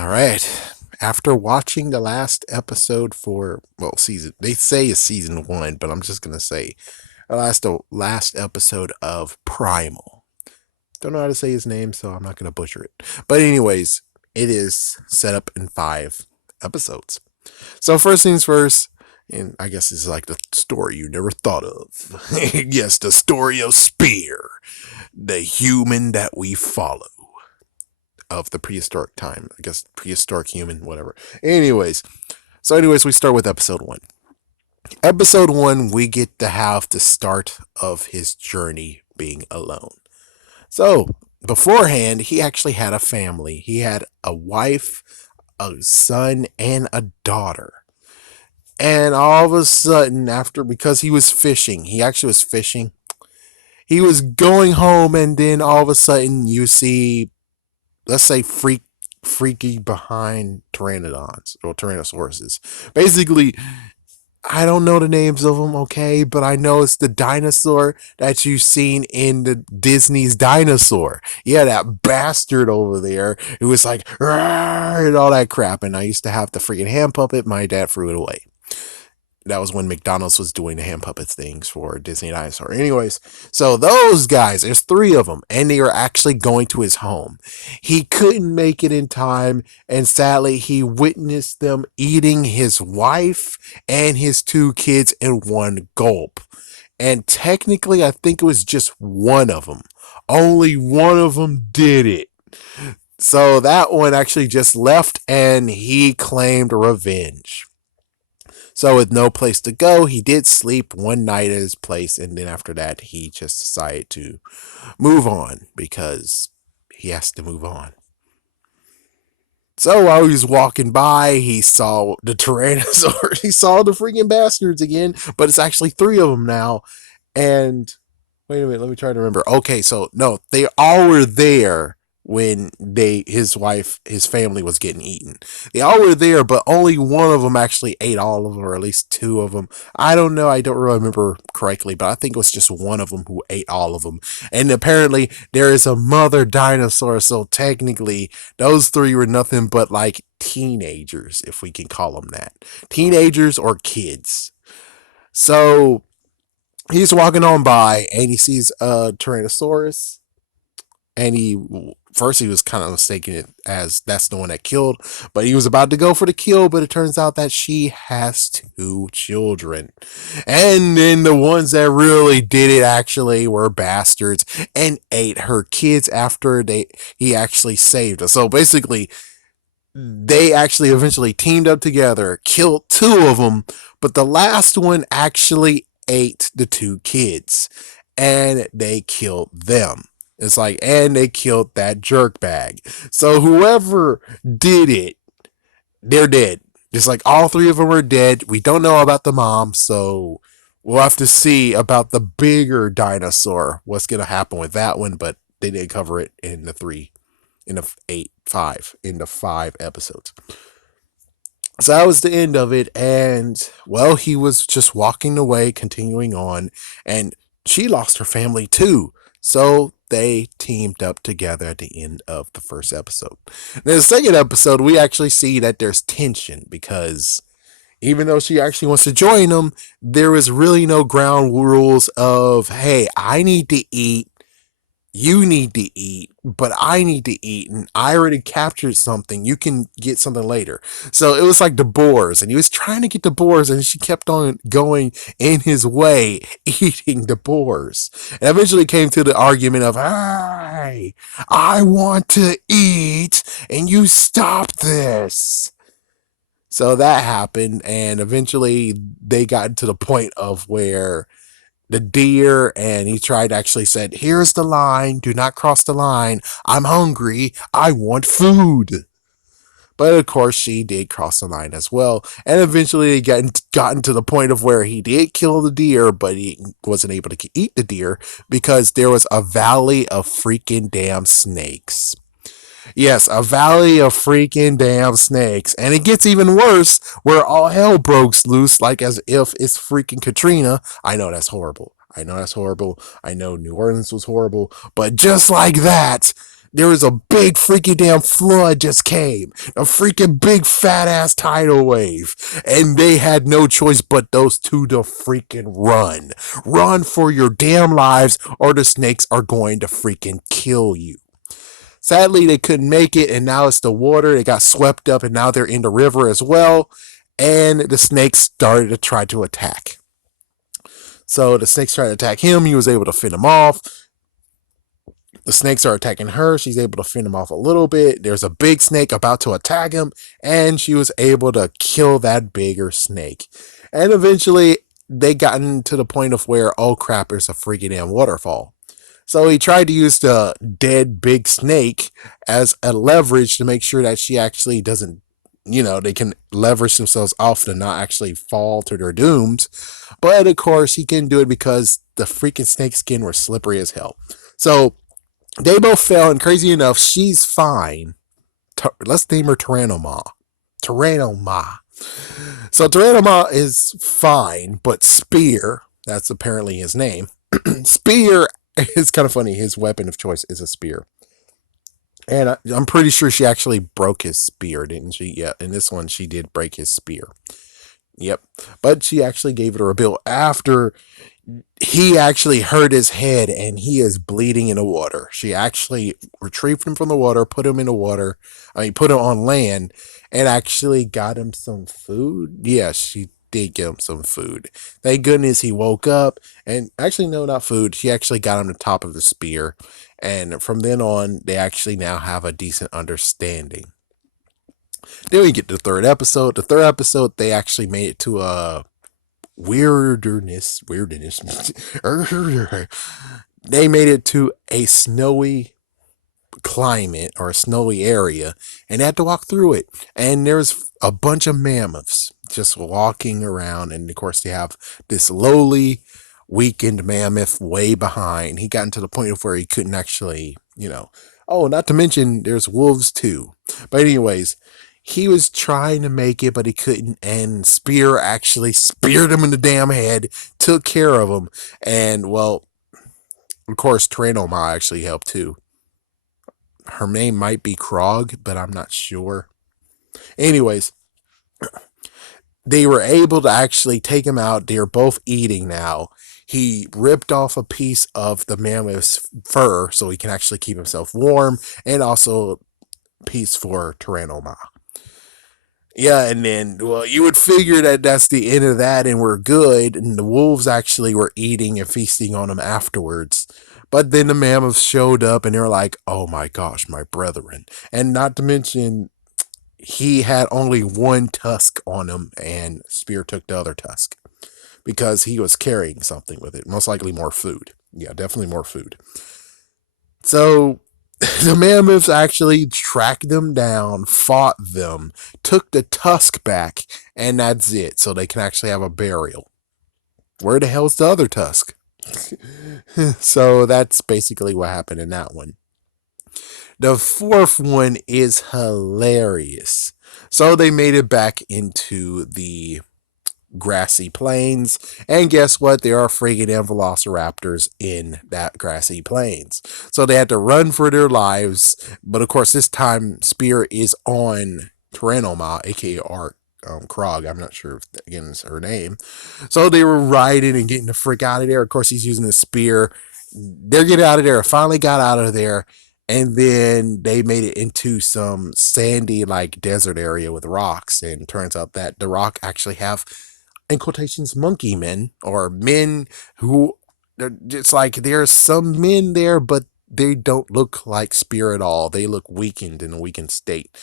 All right. After watching the last episode for season, they say it's season one, but I'm just gonna say the last episode of Primal. Don't know how to say his name, so I'm not gonna butcher it. But anyways, it is set up in 5 episodes. So first things first, and I guess it's like the story you never thought of. Yes, the story of Spear, the human that we follow of the prehistoric time. I guess prehistoric human, whatever. Anyways, we start with episode one. Episode one, we get to have the start of his journey being alone. So, beforehand, he actually had a family. He had a wife, a son, and a daughter. And all of a sudden, because he was fishing, he actually was fishing. He was going home, and then all of a sudden, you see, let's say, freaky behind pteranodons or tyrannosauruses. Basically, I don't know the names of them, okay, but I know it's the dinosaur that you've seen in the Disney's Dinosaur. Yeah, that bastard over there who was like, "Rawr," and all that crap. And I used to have the freaking hand puppet. My dad threw it away. That was when McDonald's was doing the hand puppet things for Disney Dinosaur. Anyways, so those guys, there's 3 of them, and they are actually going to his home. He couldn't make it in time, and sadly, he witnessed them eating his wife and his 2 kids in one gulp. And technically, I think it was just one of them. Only one of them did it. So that one actually just left, and he claimed revenge. So with no place to go, he did sleep one night at his place, and then after that, he just decided to move on because he has to move on. So while he was walking by, he saw the Tyrannosaur. He saw the freaking bastards again, but it's actually 3 of them now. And wait a minute, let me try to remember. Okay, so no, they all were there when his family was getting eaten. They all were there, but only one of them actually ate all of them, or at least 2 of them. I don't know. I don't really remember correctly, but I think it was just one of them who ate all of them. And apparently, there is a mother dinosaur, so technically, those 3 were nothing but like teenagers, if we can call them that. Teenagers or kids. So he's walking on by and he sees a Tyrannosaurus, and he was kind of mistaken it as that's the one that killed, but he was about to go for the kill, but it turns out that she has 2 children. And then the ones that really did it actually were bastards and ate her kids after he actually saved her. So basically, they actually eventually teamed up together, killed 2 of them, but the last one actually ate the 2 kids, and they killed them. It's like, and they killed that jerk bag. So whoever did it, they're dead. It's like all 3 of them are dead. We don't know about the mom, so we'll have to see about the bigger dinosaur. What's gonna happen with that one? But they did cover it in the three, in the eight, five, in the 5 episodes. So that was the end of it, and well, he was just walking away, continuing on, and she lost her family too. So they teamed up together at the end of the first episode. In the second episode, we actually see that there's tension because even though she actually wants to join them, there is really no ground rules of, hey, I need to eat, you need to eat, but I need to eat, and I already captured something. You can get something later. So it was like the boars, and he was trying to get the boars, and she kept on going in his way, eating the boars. And eventually came to the argument of, hey, I want to eat, and you stop this. So that happened, and eventually they got to the point of where the deer, and he tried to actually said, here's the line, do not cross the line, I'm hungry, I want food. But of course she did cross the line as well, and eventually he gotten to the point of where he did kill the deer, but he wasn't able to eat the deer because there was a valley of freaking damn snakes. Yes, a valley of freaking damn snakes. And it gets even worse where all hell broke loose, like as if it's freaking Katrina. I know that's horrible. I know that's horrible. I know New Orleans was horrible. But just like that, there was a big freaking damn flood just came. A freaking big fat ass tidal wave. And they had no choice but those two to freaking run. Run for your damn lives or the snakes are going to freaking kill you. Sadly, they couldn't make it, and now it's the water. They got swept up, and now they're in the river as well. And the snakes started to try to attack. So the snakes tried to attack him. He was able to fend them off. The snakes are attacking her. She's able to fend them off a little bit. There's a big snake about to attack him, and she was able to kill that bigger snake. And eventually, they gotten to the point of where, oh crap, there's a freaking damn waterfall. So he tried to use the dead big snake as a leverage to make sure that she actually doesn't, they can leverage themselves off to not actually fall to their dooms. But of course, he couldn't do it because the freaking snake skin were slippery as hell. So they both fell, and crazy enough, she's fine. Let's name her Tyrannoma. Tyrannoma. So Tyrannoma is fine, but Spear, that's apparently his name. Spear, it's kind of funny. His weapon of choice is a spear. And I'm pretty sure she actually broke his spear, didn't she? Yeah, in this one, she did break his spear. Yep. But she actually gave it a rebuild after he actually hurt his head and he is bleeding in the water. She actually retrieved him from the water, put him in the water. Put him on land and actually got him some food. Yes, she did get him some food. Thank goodness he woke up. And actually, no, not food. She actually got him the top of the spear. And from then on, they actually now have a decent understanding. Then we get to the third episode. The third episode, they actually made it to a weirdness. They made it to a snowy climate or a snowy area and they had to walk through it. And there's a bunch of mammoths just walking around. And of course, they have this lowly, weakened mammoth way behind. He got to the point of where he couldn't actually, Oh, not to mention there's wolves too. But anyways, he was trying to make it, but he couldn't. And Spear actually speared him in the damn head, took care of him. And, well, of course, Tyrannoma actually helped too. Her name might be Krog, but I'm not sure. Anyways, they were able to actually take him out. They're both eating now. He ripped off a piece of the mammoth's fur so he can actually keep himself warm, and also a piece for Tyrannoma. Yeah, and then, well, you would figure that that's the end of that and we're good. And the wolves actually were eating and feasting on him afterwards. But then the mammoths showed up and they were like, oh my gosh, my brethren. And not to mention, he had only one tusk on him and Spear took the other tusk because he was carrying something with it. Most likely more food. Yeah, definitely more food. So the mammoths actually tracked them down, fought them, took the tusk back, and that's it. So they can actually have a burial. Where the hell's the other tusk? So that's basically what happened in that one. The fourth one is hilarious. So they made it back into the grassy plains, and guess what? There are friggin' velociraptors in that grassy plains. So they had to run for their lives, but of course this time Spear is on Tyrannoma, aka Krog. I'm not sure if again is her name. So they were riding and getting the frick out of there. Of course he's using the spear. They're getting out of there. Finally got out of there. And then they made it into some sandy like desert area with rocks. And turns out that the rock actually have, in quotations, monkey men or men who, it's like there's some men there, but they don't look like Spear at all. They look weakened in a weakened state.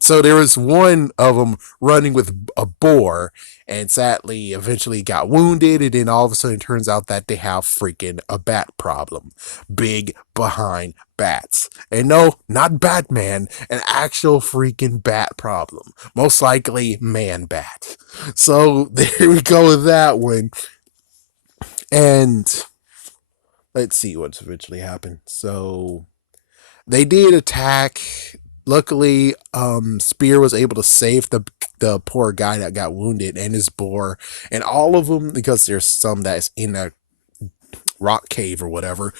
So there was one of them running with a boar and sadly eventually got wounded. And then all of a sudden it turns out that they have freaking a bat problem. Big behind bats. And no, not Batman, an actual freaking bat problem. Most likely man bat. So there we go with that one. And let's see what's eventually happened. So they did attack. Luckily, Spear was able to save the poor guy that got wounded and his boar and all of them, because there's some that's in a rock cave or whatever.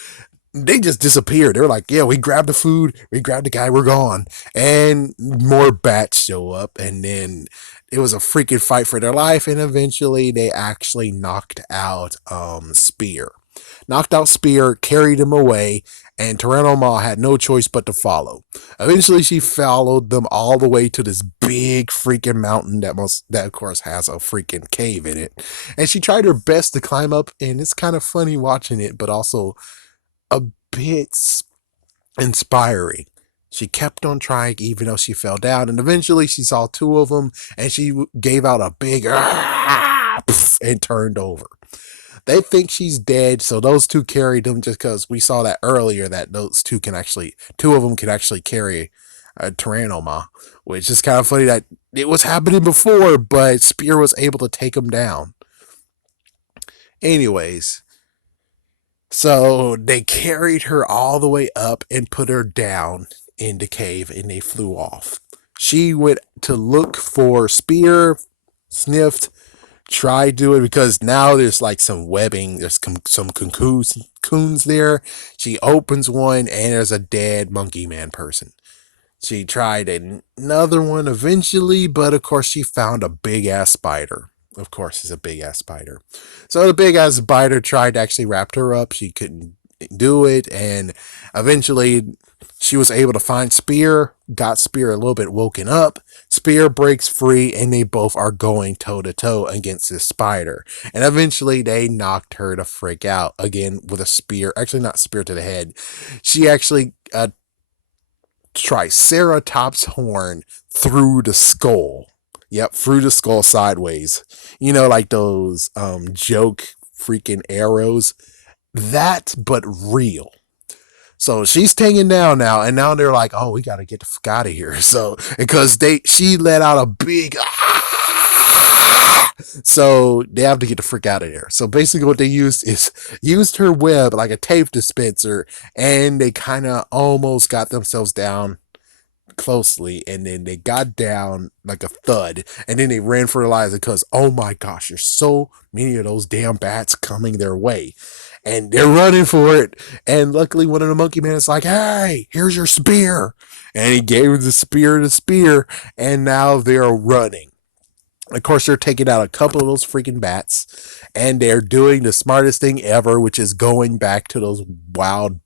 they just disappeared. They're like, yeah, we grabbed the food, we grabbed the guy, we're gone. And more bats show up, and then it was a freaking fight for their life, and eventually they actually knocked out Spear. Knocked out Spear, carried him away, and Tyranno Ma had no choice but to follow. Eventually she followed them all the way to this big freaking mountain that of course has a freaking cave in it. And she tried her best to climb up, and it's kind of funny watching it, but also a bit inspiring. She kept on trying even though she fell down, and eventually she saw two of them, and she gave out a big and turned over. They think she's dead, so those two carried them just because we saw that earlier that those two of them can actually carry a Tyrannoma, which is kind of funny that it was happening before, but Spear was able to take them down. Anyways, so they carried her all the way up and put her down in the cave, and they flew off. She went to look for Spear, sniffed, tried to do it because now there's like some webbing, there's some cocoons there. She opens one and there's a dead monkey man person. She tried another one eventually, but of course she found a big ass spider. Of course, it's a big ass spider. So the big ass spider tried to actually wrap her up. She couldn't do it, and eventually she was able to find Spear, got Spear a little bit woken up. Spear breaks free, and they both are going toe to toe against this spider. And eventually they knocked her to freak out again with a spear. Actually, not spear to the head. She actually Triceratops horn through the skull. Yep, through the skull sideways. You know, like those joke freaking arrows. That, but real. So she's taken down now, and now they're like, "Oh, we got to get the fuck out of here." So because she let out a big, so they have to get the frick out of there. So basically, what they used her web like a tape dispenser, and they kind of almost got themselves down closely, and then they got down like a thud, and then they ran for their lives because oh my gosh, there's so many of those damn bats coming their way, and they're running for it. And luckily, one of the monkey men is like, "Hey, here's your spear," and he gave the spear, and now they're running. Of course, they're taking out a couple of those freaking bats, and they're doing the smartest thing ever, which is going back to those wild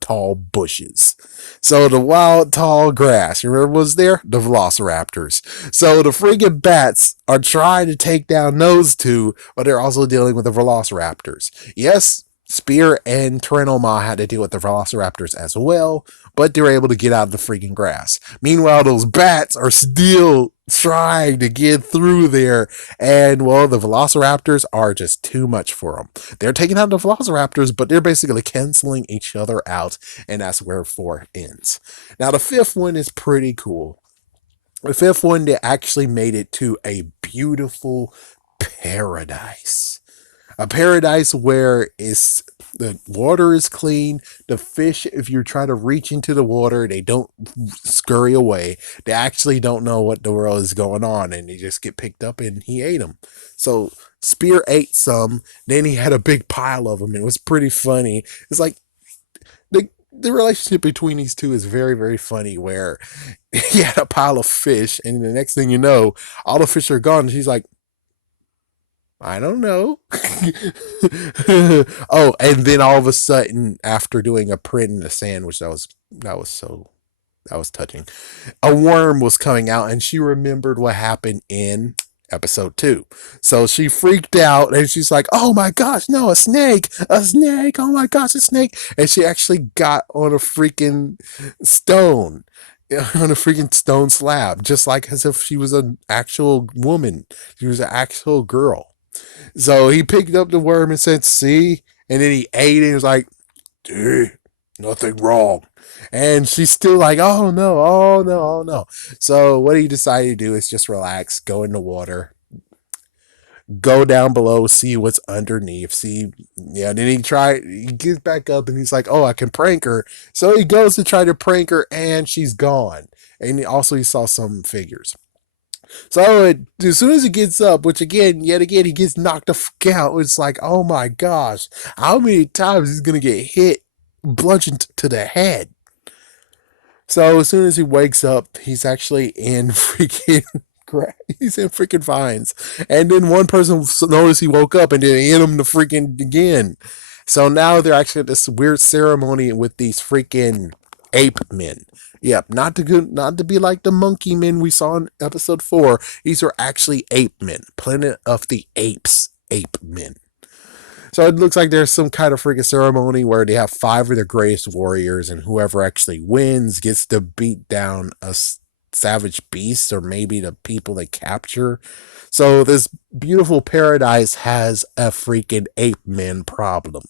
tall bushes. So the wild tall grass, remember what was there? The velociraptors. So the freaking bats are trying to take down those two, but they're also dealing with the velociraptors. Yes, Spear and Tyrannomah had to deal with the velociraptors as well, but they're able to get out of the freaking grass. Meanwhile, those bats are still trying to get through there, and well, the velociraptors are just too much for them. They're taking out the velociraptors, but they're basically canceling each other out, and that's where 4 ends. Now, the fifth one is pretty cool. The fifth one, they actually made it to a beautiful paradise. A paradise where the water is clean. The fish, if you try to reach into the water, they don't scurry away. They actually don't know what the world is going on, and they just get picked up, and he ate them. So Spear ate some. Then he had a big pile of them. It was pretty funny. It's like the relationship between these two is very, very funny, where he had a pile of fish, and the next thing you know, all the fish are gone. And she's like, I don't know. Oh, and then all of a sudden, after doing a print in the sand, which that was touching, a worm was coming out, and she remembered what happened in episode 2. So she freaked out, and she's like, "Oh my gosh, no, a snake! A snake! Oh my gosh, a snake!" And she actually got on a freaking stone. On a freaking stone slab, just like as if she was an actual woman. She was an actual girl. So he picked up the worm and said, "See?" And then he ate it and was like, "Dude, nothing wrong." And she's still like, "Oh no, oh no, oh no." So what he decided to do is just relax, go in the water, go down below, see what's underneath. See, yeah, then he gets back up and he's like, "Oh, I can prank her." So he goes to try to prank her, and she's gone. And also he saw some figures. So as soon as he gets up, which again, yet again, he gets knocked the fuck out. It's like, oh my gosh, how many times he's gonna get hit bludgeoned to the head. So as soon as he wakes up, he's actually in freaking he's in freaking vines. And then one person noticed he woke up and then hit him the freaking again. So now they're actually at this weird ceremony with these freaking ape men. Yep, not to be like the monkey men we saw in episode 4. These are actually ape men. Planet of the Apes ape men. So it looks like there's some kind of freaking ceremony where they have 5 of their greatest warriors, and whoever actually wins gets to beat down a savage beast or maybe the people they capture. So this beautiful paradise has a freaking ape man problem.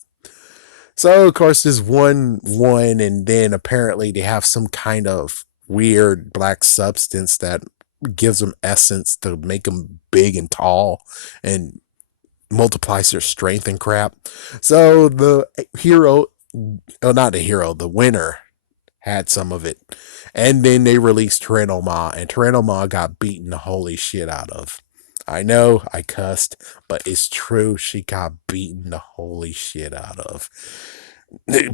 So of course there's one, and then apparently they have some kind of weird black substance that gives them essence to make them big and tall and multiplies their strength and crap. So the hero, oh, not the hero, the winner had some of it. And then they released Tyrannomah, and Tyrannomah got beaten the holy shit out of. I know I cussed, but it's true. She got beaten the holy shit out of.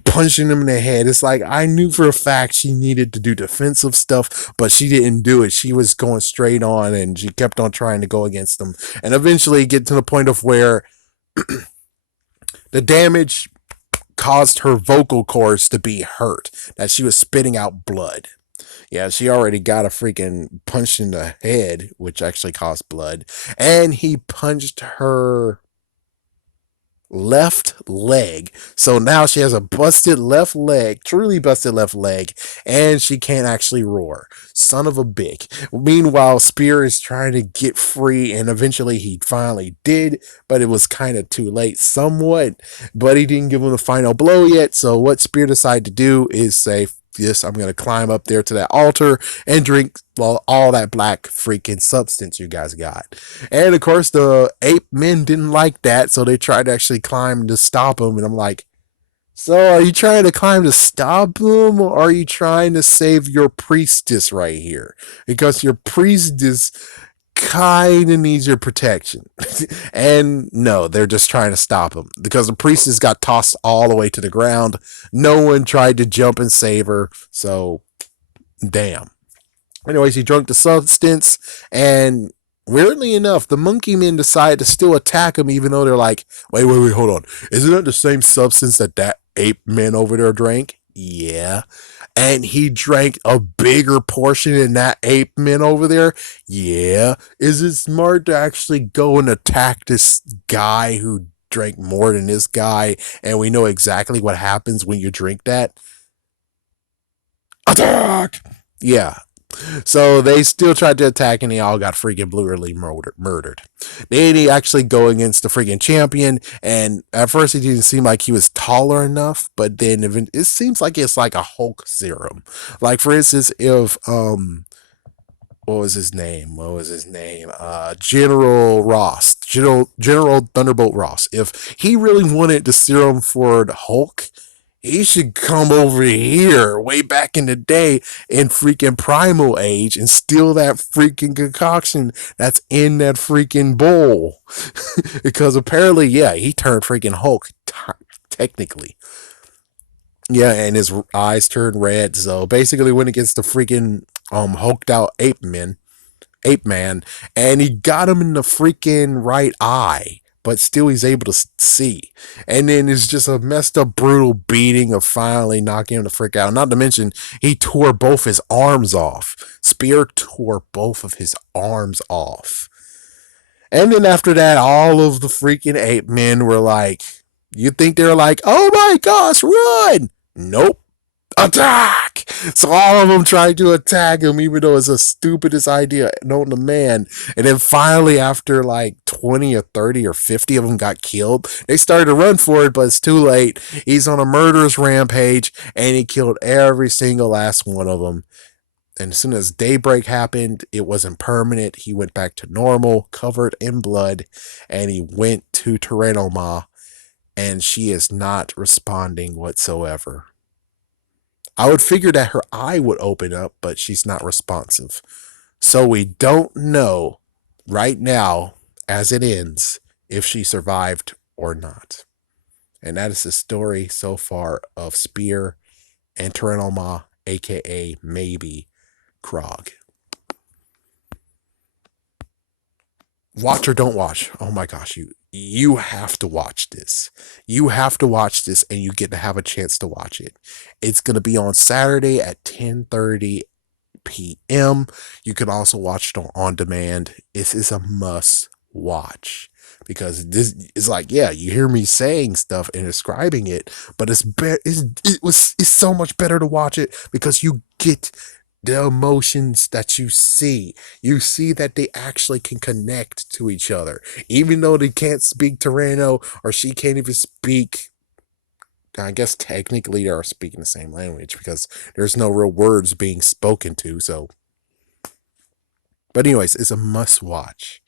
Punching him in the head. It's like I knew for a fact she needed to do defensive stuff, but she didn't do it. She was going straight on, and she kept on trying to go against them, and eventually get to the point of where the damage caused her vocal cords to be hurt, that she was spitting out blood. Yeah, she already got a freaking punch in the head, which actually caused blood, and he punched her left leg. So now she has a busted left leg, truly busted left leg, and she can't actually roar. Son of a bitch. Meanwhile, Spear is trying to get free, and eventually he finally did, but it was kind of too late somewhat. But he didn't give him the final blow yet. So what Spear decided to do is say, yes, I'm going to climb up there to that altar and drink all that black freaking substance you guys got. And of course, the ape men didn't like that, so they tried to actually climb to stop him. And I'm like, so are you trying to climb to stop him, or are you trying to save your priestess right here? Because your priestess kind of needs your protection. And no, they're just trying to stop him because the priestess got tossed all the way to the ground. No one tried to jump and save her. So, damn. Anyways, he drank the substance, and weirdly enough, the monkey men decide to still attack him, even though they're like, wait, hold on. Isn't that the same substance that ape man over there drank? Yeah. And he drank a bigger portion than that ape man over there? Yeah. Is it smart to actually go and attack this guy who drank more than this guy, and we know exactly what happens when you drink that? Attack! Yeah, so they still tried to attack, and they all got freaking brutally murdered. Then he actually go against the freaking champion, and at first it didn't seem like he was taller enough, but then it seems like it's like a Hulk serum. Like for instance, if what was his name? General Ross, General Thunderbolt Ross. If he really wanted the serum for the Hulk, he should come over here way back in the day in freaking Primal age and steal that freaking concoction that's in that freaking bowl. Because apparently, yeah, he turned freaking Hulk technically. Yeah, and his eyes turned red. So basically, when it gets the freaking hulked out ape man, and he got him in the freaking right eye, but still he's able to see. And then it's just a messed up, brutal beating of finally knocking him the frick out. Not to mention, he tore both his arms off. Spear tore both of his arms off. And then after that, all of the freaking ape men were like, you think they're like, oh my gosh, run! Nope. Attack! So all of them tried to attack him, even though it's the stupidest idea known to man. And then finally, after like 20 or 30 or 50 of them got killed, they started to run for it, but it's too late. He's on a murderous rampage, and he killed every single last one of them. And as soon as daybreak happened, it wasn't permanent. He went back to normal, covered in blood, and he went to Tyrannomah, and she is not responding whatsoever. I would figure that her eye would open up, but she's not responsive. So we don't know right now, as it ends, if she survived or not. And that is the story so far of Spear and Tyrannomah, aka maybe Krog. Watch or don't watch. Oh my gosh, you have to watch this. You have to watch this, and you get to have a chance to watch it. It's gonna be on Saturday at 10:30 p.m. You can also watch it on demand. This is a must watch because this is like, yeah, you hear me saying stuff and describing it, but it's so much better to watch it because you get the emotions that you see. You see that they actually can connect to each other, even though they can't speak Tyranno or she can't even speak. I guess technically they are speaking the same language because there's no real words being spoken to. So, but anyways, it's a must watch.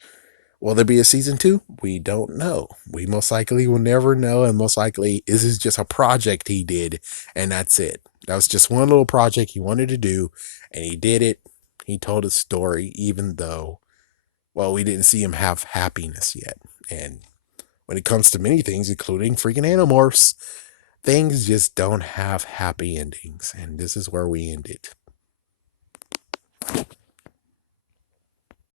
Will there be a season two? We don't know. We most likely will never know, and most likely this is just a project he did, and that's it. That was just one little project he wanted to do, and he did it. He told a story, even though, well, we didn't see him have happiness yet. And when it comes to many things, including freaking Animorphs, things just don't have happy endings, and this is where we end it.